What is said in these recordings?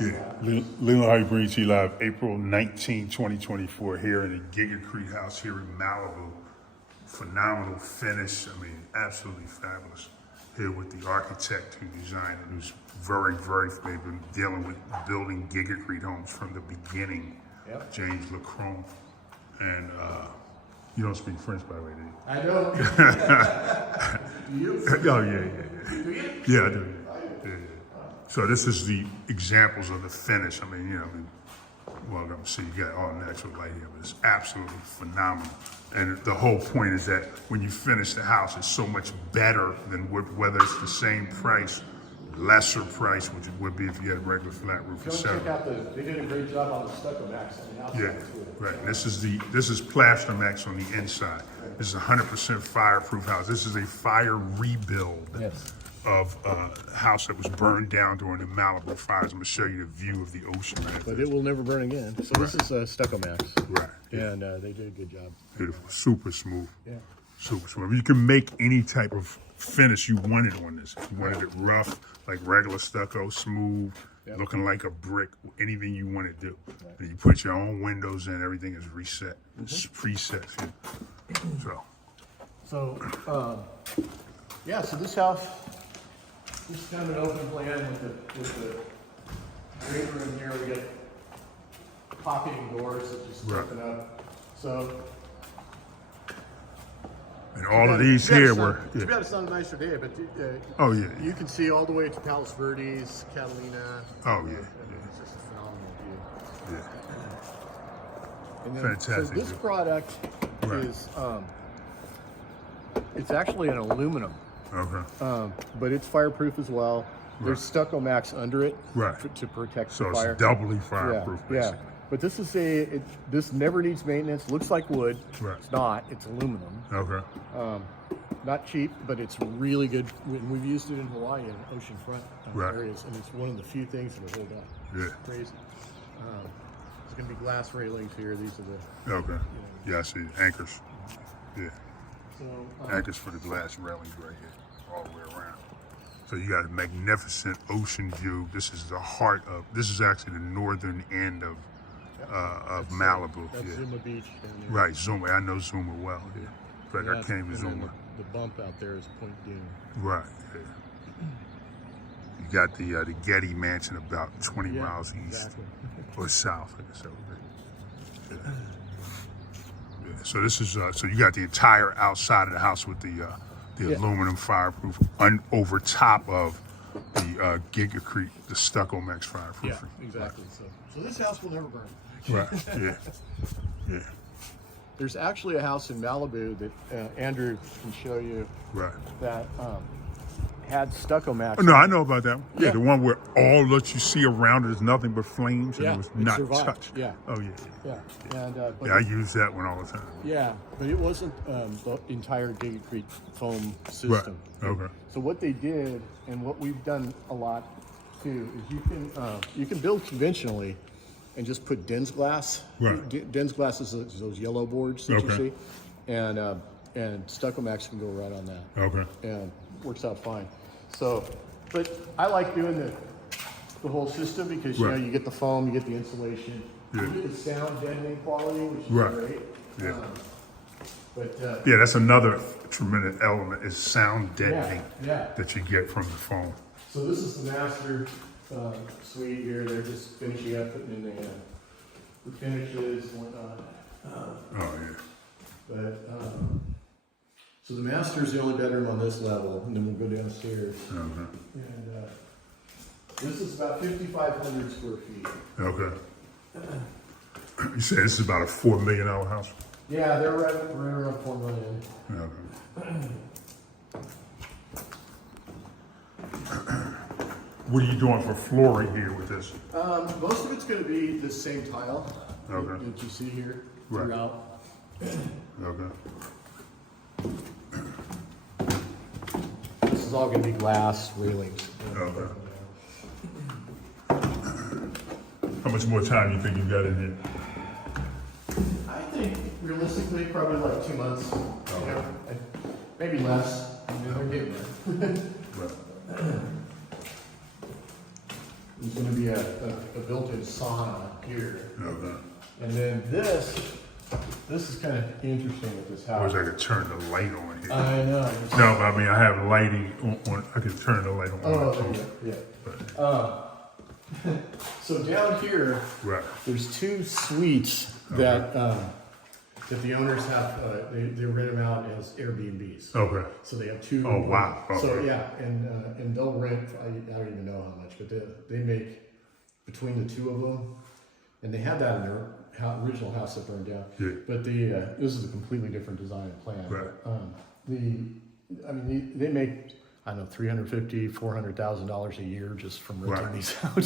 Leland Hardy brings you live April 19, 2024 here in the GigaCrete house here in Malibu. Phenomenal finish. I mean, absolutely fabulous. Here with the architect who designed it, who's they've been dealing with building GigaCrete homes from the beginning. Yep. James Lacron. And you don't speak French, by the way, do you? I don't. Do you? Oh, yeah. Do you? Yeah, I do. Yeah. So this is the examples of the finish. I mean, well, I'm gonna see you got all natural light here, but it's absolutely phenomenal. And the whole point is that when you finish the house, it's so much better than whether it's the same price, lesser price, which it would be if you had a regular flat roof, etc. Check out they did a great job on the stucco max on the outside. Yeah, right. This is plaster max on the inside. This is 100% fireproof house. This is a fire rebuild. Yes. Of a house that was burned down during the Malibu fires. I'm going to show you the view of the ocean. But it will never burn again. So this is stucco max. Right. And they did a good job. Beautiful. Super smooth. Yeah. Super smooth. You can make any type of finish you wanted on this. If you wanted it rough, like regular stucco, smooth, looking like a brick, anything you want to do. Right. And you put your own windows in, everything is reset. It's presets here. So this house, this is kind of an open plan with the great room here. We got pocketing doors that just open up. So, and all of these here were. Too bad it's not a nicer day, but you can see all the way to Palos Verdes, Catalina. Oh yeah. It's just a phenomenal view. Yeah. And then, Fantastic. So this product is it's actually an aluminum. Okay. But it's fireproof as well. There's stucco max under it to protect the fire. So it's doubly fireproof, basically. But this is this never needs maintenance. Looks like wood. Right. It's not. It's aluminum. Okay. Not cheap, but it's really good. We've used it in Hawaii in oceanfront areas, and it's one of the few things that will hold up. Yeah. It's crazy. There's going to be glass railings here. These are the. Okay. Yeah, I see anchors. Yeah. So, anchors for the glass railings right here, all the way around. So you got a magnificent ocean view. This is the heart of. This is actually the northern end of Malibu. That's Zuma Beach down there. Right, Zuma. I know Zuma well. Yeah. In fact, I came to Zuma. The bump out there is Point Dune. Right. Yeah. You got the Getty Mansion about 20 miles east or south. So. Yeah. So this is so you got the entire outside of the house with the aluminum fireproof over top of the GigaCrete, the stucco max fireproof. Yeah, exactly. So this house will never burn. Right. Yeah. There's actually a house in Malibu that Andrew can show you. Right. That had stucco max. Oh, no, I know about that one. Yeah, the one where all that you see around it is nothing but flames and it was not touched. Yeah. Oh yeah. And I use that one all the time. Yeah, but it wasn't the entire GigaCrete foam system. Right. Okay. So what they did, and what we've done a lot too, is you can build conventionally and just put Den's glass. Right. Den's glass is those yellow boards that you see, and stucco max can go right on that. Okay. And works out fine. So, but I like doing the whole system because you get the foam, you get the insulation, you get the sound deadening quality, which is great. Yeah. But that's another tremendous element is sound deadening that you get from the foam. So this is the master suite here. They're just finishing up, putting in the finishes and whatnot. But so the master is the only bedroom on this level, and then we'll go downstairs. And this is about 5,500 square feet. Okay. You said this is about a $4 million house? Yeah, they're right around $4 million. Okay. What are you doing for flooring here with this? Most of it's going to be the same tile that you see here throughout. Okay. This is all going to be glass railings. Okay. How much more time do you think you got in here? I think realistically, probably like 2 months. Maybe less. We're getting there. Right. And going to be a built-in sauna here. Okay. And then this is kind of interesting with this I wish house. I could turn the light on here. I know. No, but I mean, I have lighting on I can turn the light on. Oh, there you go. Yeah. So down here, Right. there's 2 suites that the owners have. They rent them out as Airbnbs. Okay. So they have 2. Oh, wow. So Okay. yeah, and they'll rent. I don't even know how much, but they make between the 2 of them, and they had that in their original house that burned down. Yeah. But this is a completely different design and plan. Right. They make, I don't know, $350,000, $400,000 a year just from renting Right. these out.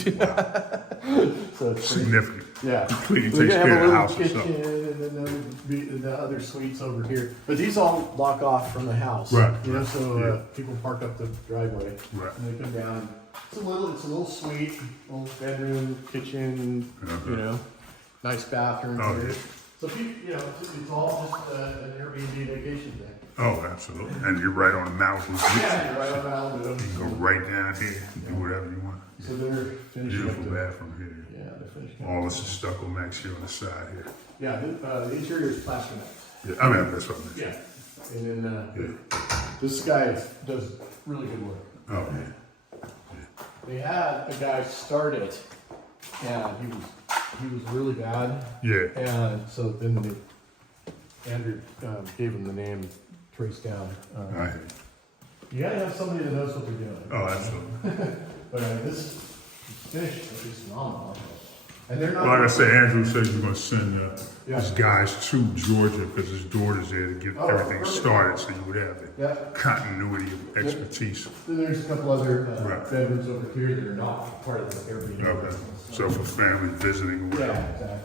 So it's pretty, Significant. yeah. Completely They takes have care a of the little house kitchen, itself. and then there'll be the other suites over here. But these all lock off from the house. Right, You know, right, so yeah. people park up the driveway. Right. And they come down. It's a little suite, little bedroom, kitchen, Okay. you know, nice bathroom. Oh, here. yeah. So people, you know, it's all just an Airbnb vacation thing. Oh, absolutely. And you're right on the Malibu Beach. Yeah, you're right on Malibu. You can go right down here and do whatever you want. So they're finishing Beautiful up the, bathroom here. yeah, they're finishing up. All this is stucco max here on the side here. Yeah, the interior is plaster matte. Yeah, I mean, that's what I meant. Yeah. And then Yeah. this guy does really good work. Oh, yeah. They had a guy start it, and he was really bad. Yeah. And so then Andrew gave him the name Trace Down. I hear you. You gotta have somebody that knows what they're doing. Oh, absolutely. But this finish is phenomenal. And they're not. Like I said, Andrew said he's going to send Yeah. his guys to Georgia because his daughter's there to get Oh, everything perfect. started so you would have the Yeah. continuity of expertise. Then there's a couple other Right. bedrooms over here that are not part of the Airbnb. Okay. So for family visiting or Yeah, whatever. exactly.